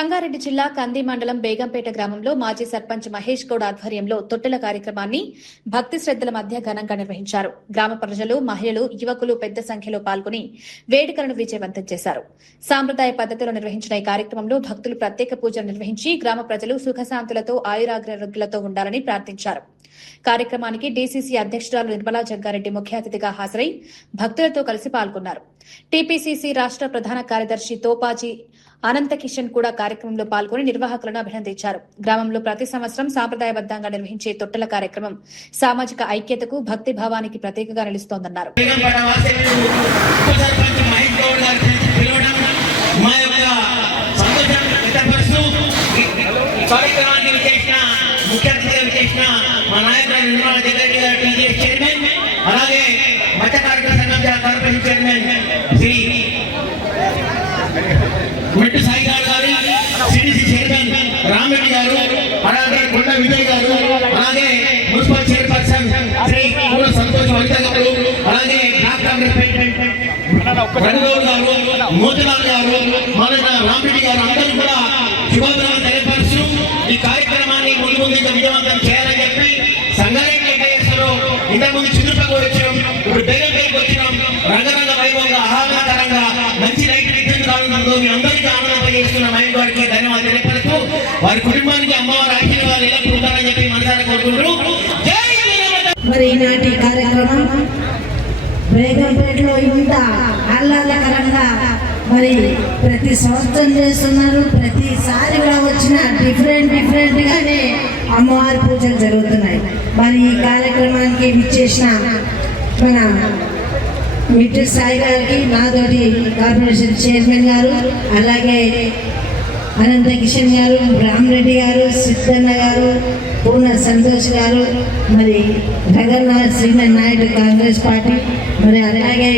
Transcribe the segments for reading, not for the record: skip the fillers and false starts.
సంగారెడ్డి జిల్లా కంది మండలం బేగంపేట గ్రామంలో మాజీ సర్పంచ్ మహేష్ గౌడ్ ఆధ్వర్యంలో తొట్టెల కార్యక్రమాన్ని భక్తి శ్రద్దల మధ్య ఘనంగా నిర్వహించారు. గ్రామ ప్రజలు, మహిళలు, యువకులు పెద్ద సంఖ్యలో పాల్గొని వేడుకలను విజయవంతం చేశారు. సాంప్రదాయ పద్దతిలో నిర్వహించిన ఈ కార్యక్రమంలో భక్తులు ప్రత్యేక పూజలు నిర్వహించి గ్రామ ప్రజలు సుఖశాంతులతో ఆయురారోగ్యాలతో ఉండాలని ప్రార్థించారు. కార్యక్రమానికి డీసీసీ అధ్యక్షురాలు నిర్మలా జగ్గారెడ్డి ముఖ్య అతిథిగా హాజరై భక్తులతో కలిసి పాల్గొన్నారు. టీపీసీసీ రాష్ట్ర ప్రధాన కార్యదర్శి తోపాజీ అనంత కిషన్ కూడా కార్యక్రమంలో పాల్గొని నిర్వాహకులను అభినందించారు. గ్రామంలో ప్రతి సంవత్సరం సాంప్రదాయబద్దంగా నిర్వహించే తొట్టెల కార్యక్రమం సామాజిక ఐక్యతకు, భక్తి భావానికి ప్రతీకగా నిలుస్తోందన్నారు. అలాగే మత్స్యకారుల సంఘం కార్పొరేషన్ చైర్మన్ శ్రీ మెట్టు సాయి గారు, సిడిసి చైర్మన్ రామరెడ్డి గారు, అలాగే కొండ విజయ్ గారు, అలాగే మున్సిపల్ చైర్పర్సన్ శ్రీ పూల సంతోష్ వనిత గారు, అలాగే బ్లాక్ కాంగ్రెస్ ప్రెసిడెంట్ రణగౌడ్ గారు, మోతిలాల్ గారు, మొదట రామరెడ్డి గారు అందరూ కూడా శుభాభినందనలు తెలియపరుస్తూ ఈ కార్యక్రమాన్ని ముందు విజయవంతం చేయాలని చెప్పి సంగారెడ్డి వెంకటేశ్వరరావు ఇంతకుముందు చిన్నపల్లి వచ్చాం, ఇప్పుడు బేగంపేటకు వచ్చినాం. రంగరంగ వైభవంగా ఆహ్లాదకరంగా మంచి రైతు విద్యుత్ కాలంలో మీ అందరికీ ఆనందింపజేస్తున్న మైండ్ వారికి ధన్యవాదాలు తెలియపరుస్తూ వారి కుటుంబానికి అమ్మవారి ఆశీర్వాదాలు ఎలా ఉంటారని చెప్పి మనసారా కోరుకుంటూ మరి ఈనాటి కార్యక్రమం బేగంపేటలో ఇంత ఆహ్లాదకరంగా మరి ప్రతి సంవత్సరం చేస్తున్నారు. ప్రతిసారి కూడా వచ్చిన డిఫరెంట్ గానే అమ్మవారి పూజలు జరుగుతున్నాయి. మరి ఈ కార్యక్రమానికి విచ్చేసిన మన మిట్టు సాయి గారికి, నాతోటి కార్పొరేషన్ చైర్మన్ గారు, అలాగే అనంత కిషన్ గారు, రామరెడ్డి గారు, సిద్ధన్న గారు, పూర్ణ సంతోష్ గారు, మరి జగన్నాథ్ శ్రీనాథ్ నాయుడు కాంగ్రెస్ పార్టీ, మరి అలాగే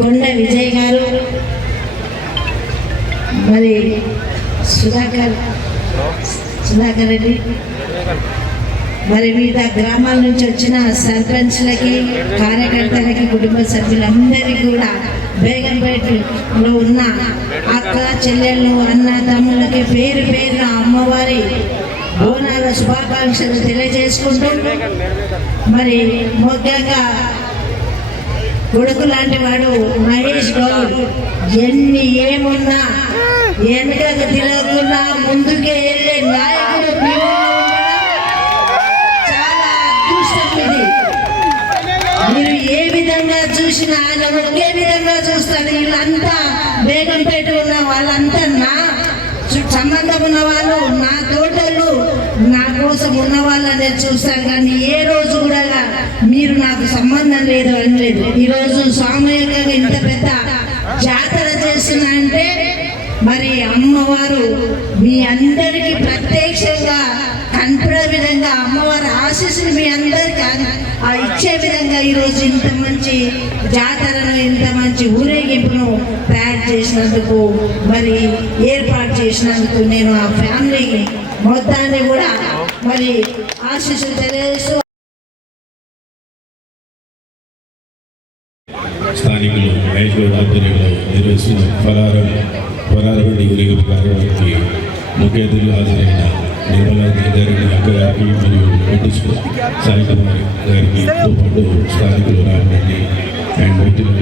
కొండ విజయ్ గారు, మరి సుధాకర్ రెడ్డి, మరి వివిధ గ్రామాల నుంచి వచ్చిన సర్పంచ్లకి, కార్యకర్తలకి, కుటుంబ సభ్యులందరికీ కూడా బేగంపేటలో ఉన్న అక్క చెల్లెళ్ళు, అన్న తమ్ముళ్ళకి పేరు పేరున అమ్మవారి బోనాల శుభాకాంక్షలు తెలియజేసుకుంటూ మరి ముఖ్యంగా కొడుకు లాంటి వాడు మహేష్ గౌడ్ ఎన్ని ఏమున్నా వెనకకు తిరగకుండా ముందుకే వెళ్ళే నాయకుడు. చాలా అదృష్టం ఇది. మీరు ఏ విధంగా చూసినా ఆయన ఒకే విధంగా చూస్తాడు. వీళ్ళంతా బేగంపేట ఉన్న వాళ్ళంతా నా సంబంధం ఉన్న వాళ్ళు, నా తోటలు, నా కోసం ఉన్న వాళ్ళనే చూస్తాను. కానీ ఏ రోజు కూడా మీరు నాకు సంబంధం లేదు అనలేదు. ఈరోజు సామూహికంగా ఇంత పెద్ద జాతర చేస్తున్నా అంటే మరి అమ్మవారు మీ అందరికీ ప్రత్యక్షంగా కనపడే విధంగా అమ్మవారి ఆశీస్సులు మీ అందరికీ ఇచ్చే విధంగా ఈరోజు ఇంత మంచి జాతరను, ఇంత మంచి ఊరేగింపును తయారు చేసినందుకు, మరి ఏర్పాటు చేసినందుకు నేను ఆ ఫ్యామిలీ మొత్తాన్ని కూడా మరి ఆశీస్సులు తెలియజేస్తూ స్థానికులు మహేష్ గౌడ్ ఆధ్వర్యంలో నిర్వహిస్తున్న పరారబండి ఊరేగింపు కార్యక్రమానికి ముఖ్య అతిథులు హాజరైన నిర్మలా జగ్గారెడ్డి అక్క గారికి మరియు రెడ్డి సాయి కుమార్ గారితో పాటు స్థానికులు రామరెడ్డి అండ్ మిత్రులు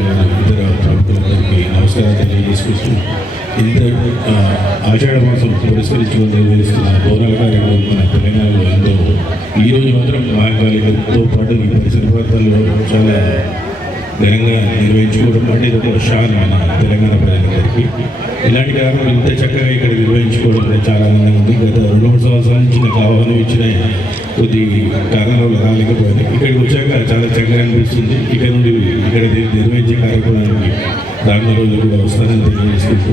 ఇతర ప్రముఖులందరికీ నమస్కారాలు తెలియజేసుకుంటూ ఇంత ఆషాఢ మాసం పురస్కరించుకొని నిర్వహిస్తున్న బోనాల కార్యక్రమం మన తెలంగాణలో ఎంతో ఈరోజు మాత్రం మహాకాళితో పాటు ఈ పరిసర ప్రాంతాల్లో చాలా ఘనంగా నిర్వహించుకోవడం అంటే ఇది ఒక షాన్ మన తెలంగాణ ప్రజలందరికీ. ఇలాంటి కార్యక్రమం ఇంత చక్కగా ఇక్కడ నిర్వహించుకోవడం చాలా ఆనందంగా ఉంది. గత 2-3 సంవత్సరాల నుంచి నాకు ఆహ్వానం ఇచ్చిన కొద్ది కారణాలు రాలేకపోయింది. ఇక్కడికి వచ్చాక చాలా చక్కగా అనిపిస్తుంది. ఇక్కడ నుండి ఇక్కడ నిర్వహించే కార్యక్రమానికి రానున్న రోజులు కూడా వస్తానని తెలియజేసుకుంటూ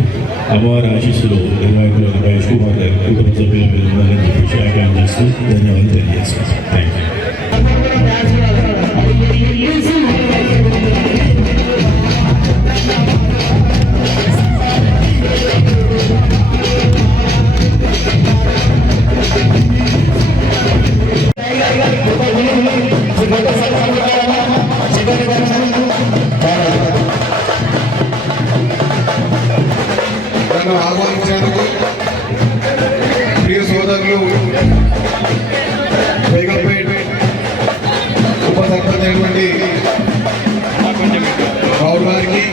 అమ్మవారి ఆశీస్సులు నిర్వాహకులు మహేష్ కుమార్ గారి కుటుంబ సభ్యుల మీద ఉండాలని చెప్పి ఆకాంక్షిస్తూ ధన్యవాదాలు తెలియజేసుకుంటాం. Thank you. ఆహ్వానించిన వచ్చినందుకు ప్రియ సోదరులు బేగంపేట్ ఉప సర్పంచ్ అయినటువంటి రావుల్ గారికి,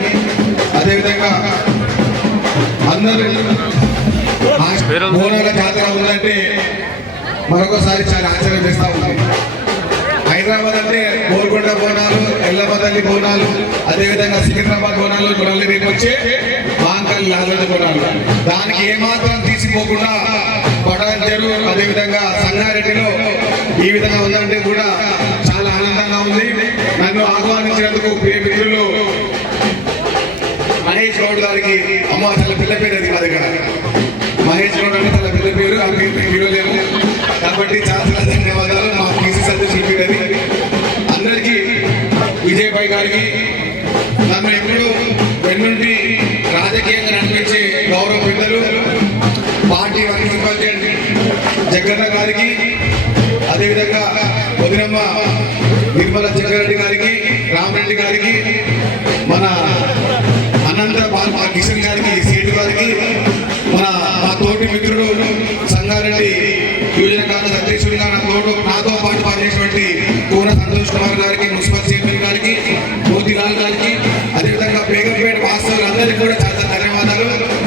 అదేవిధంగా అందరూ బోనాల జాతర ఉందంటే మరొకసారి చాలా ఆశ్చర్యం చేస్తూ ఉంది. హైదరాబాద్ అంటే గోల్కొండ బోనాలు, ఎల్లబదల్లి బోనాలు, అదేవిధంగా సికింద్రాబాద్ బోనాలు, నల్లి రేపు వచ్చే మాంకల్ లాగల బోనాలు, దానికి ఏమాత్రం తీసిపోకుండా పటాంచెరు, అదేవిధంగా సంగారెడ్డిలో ఈ విధంగా ఉందంటే కూడా చాలా ఆనందంగా ఉంది. నన్ను ఆహ్వానించినందుకు ప్రియ మిత్రులు మహేష్ గౌడ్ గారికి, అమ్మ చాలా పిల్ల పేరు అది మా దగ్గర, మహేష్ గౌడ్ అంటే చాలా పిల్ల పేరు, ఆ పేరు హీరోలేము కాబట్టి చాలా చాలా ధన్యవాదాలు. మా పీసీ సభ్యులు అది అందరికీ, విజయ్ భాయ్ గారికి, నన్ను ఎప్పుడు వెన్నుండి రాజకీయంగా నడిపించే గౌరవ పెద్దలు పార్టీ వర్కింగ్ ప్రెసిడెంట్ జగన్న గారికి, అదేవిధంగా వదినమ్మ నిర్మల జగ్గారెడ్డి గారికి, రామరెడ్డి గారికి, మన అనంత కిషన్ గారికి, సీటు గారికి, మా తోటి మిత్రుడు సంగారెడ్డి యువజన కాంగ్రెస్ అధ్యక్షుడిగా నాతో పాటు పనిచేసినటువంటి కూర సంతోష్ కుమార్ గారికి, మున్సిపల్